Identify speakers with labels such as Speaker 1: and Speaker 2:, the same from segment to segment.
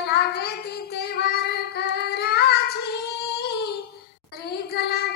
Speaker 1: लागे तिथे वार कराची रीत गला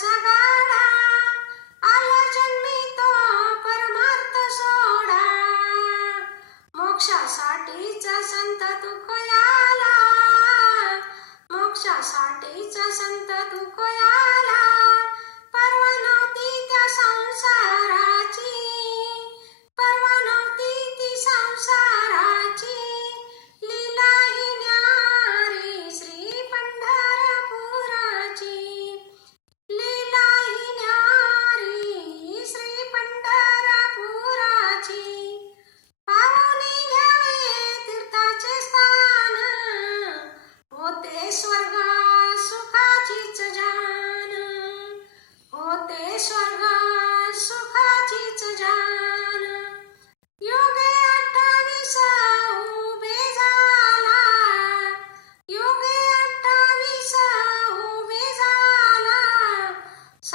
Speaker 1: Ciao, ciao.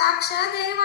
Speaker 1: साक्षादेव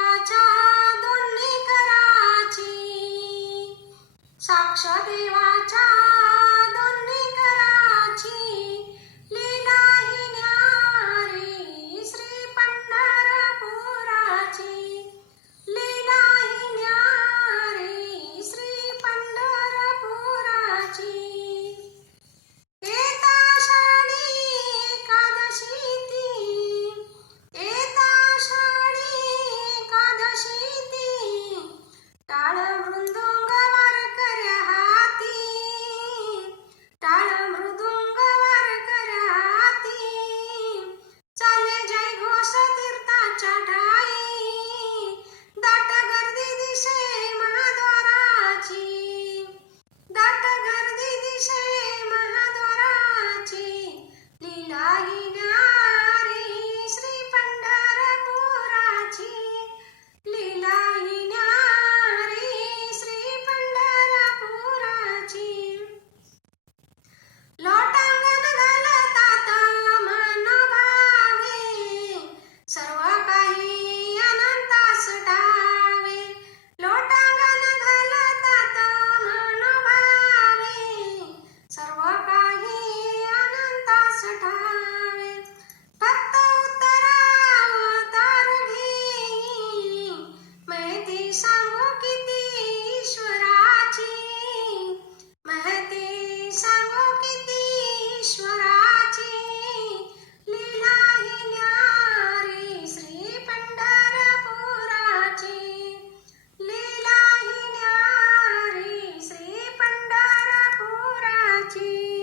Speaker 1: दावे. लोटांगण घालता तो मनोभावे. सर्व काही अनंतास ठावे. Hachi.